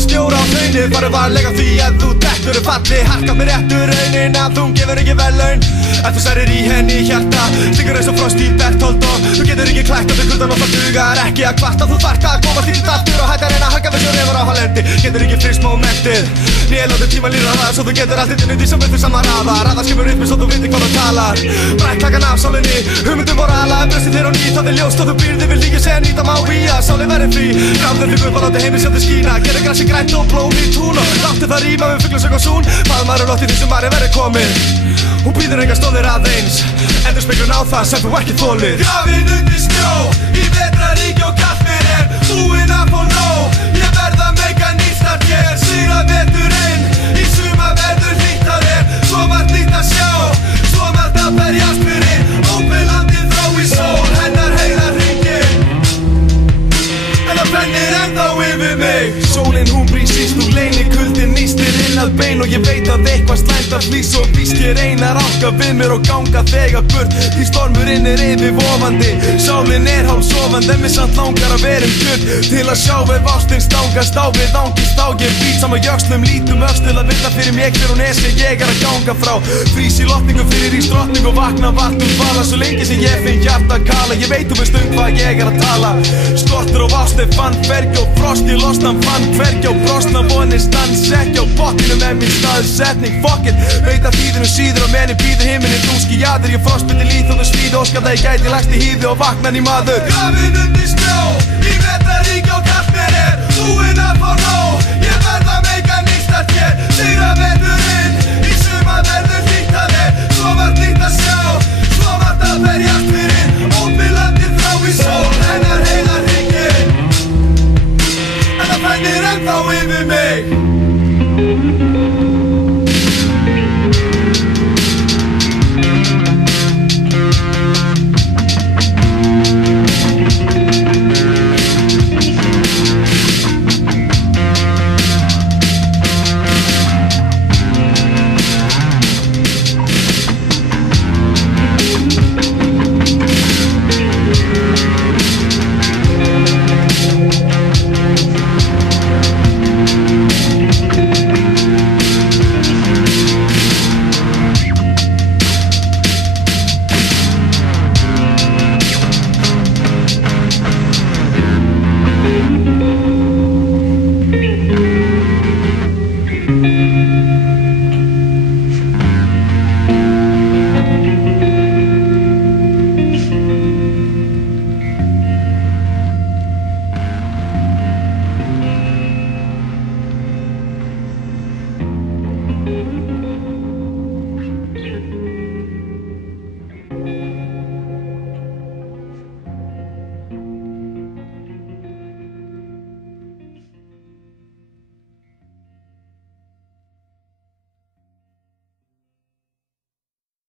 verður snjór á hraunið. Farðu varlega því að þú dettur falli. Harkar með réttu raunin að þú gefur ekki verðlaun. En þú særir í henni í hjarta, stingur eins og frost í Berthold. Og þú getur ekki klætt af þau kuldan og það dugar ekki að kvarta. Þú þarft að komast í aftur og hætta að reyna að harka við svo refur á halendi. Getur ekki fyrst momentið, né látið tíma líða það. Svo þú getur allt inn í því sem viltu saman raða. Raða skipur rytmi svo þú viti hvað þú talar. Brætt takan af sálinni, hugmyndum voru ala. Bröstin þér á nýtt, það er ljóst og þú býrði við líka segja nýta má í að sálinn verði frí. Gráður fyrir Guð og láti heiminn sjá þig skína. Gerði grassi grænt og blóm í tún og láttu það ríma við fuglasöng og sún. Faðmar og lótti því sem maður verði komin. Hún býður enga stóðir aðeins, endur speglun á það sem þú ekki þolir. Grafin undir snjó, í vetraríki og kalt mér búinn að fá nóg. Ég verð að meika nýstart, ég sigra veturinn. Í suma verður hlýtt að svo margt nýtt að sjá, svo margt að berjast fyrir. Ópilandi þrá í sól, hennar heiðar hringir, en það brennir ennþá yfir mig. Sólin hún brísist úr leini, kuldin nístir inn að bein. Og ég veit að eitthvað slæmt að flýs og víst ég reyna að ranka við mér og ganga þegar burt. Því stormurinn yfirvofandi, sálin hálfsofandi. En mér samt langar að vera kjörn til að sjá ef ástin stangast á við angist á. Ég být sama jöxlum, lítum öll til að vinna fyrir mér hver og nesi ég að ganga frá. Frís í lotningu fyrir í drottning og vakna vart vala. Svo lengi sem ég finn hjarta kala, ég veit þú veist hvað ég að tala. Skortur og ástin fann hvergi og frost í losnan fann hvergi og brostna vonir stans ekki á bottinu með mín staðsetning. Fuck it, veit að tíðinu síður og menni býður himinin dúski jaður. Ég frostbyndi líð og þú slíð óskar það ég gæti lagst í hýði og vaknan í maður. Grafin undir snjó, í vetraríki og kalt mér búinn að fá nóg.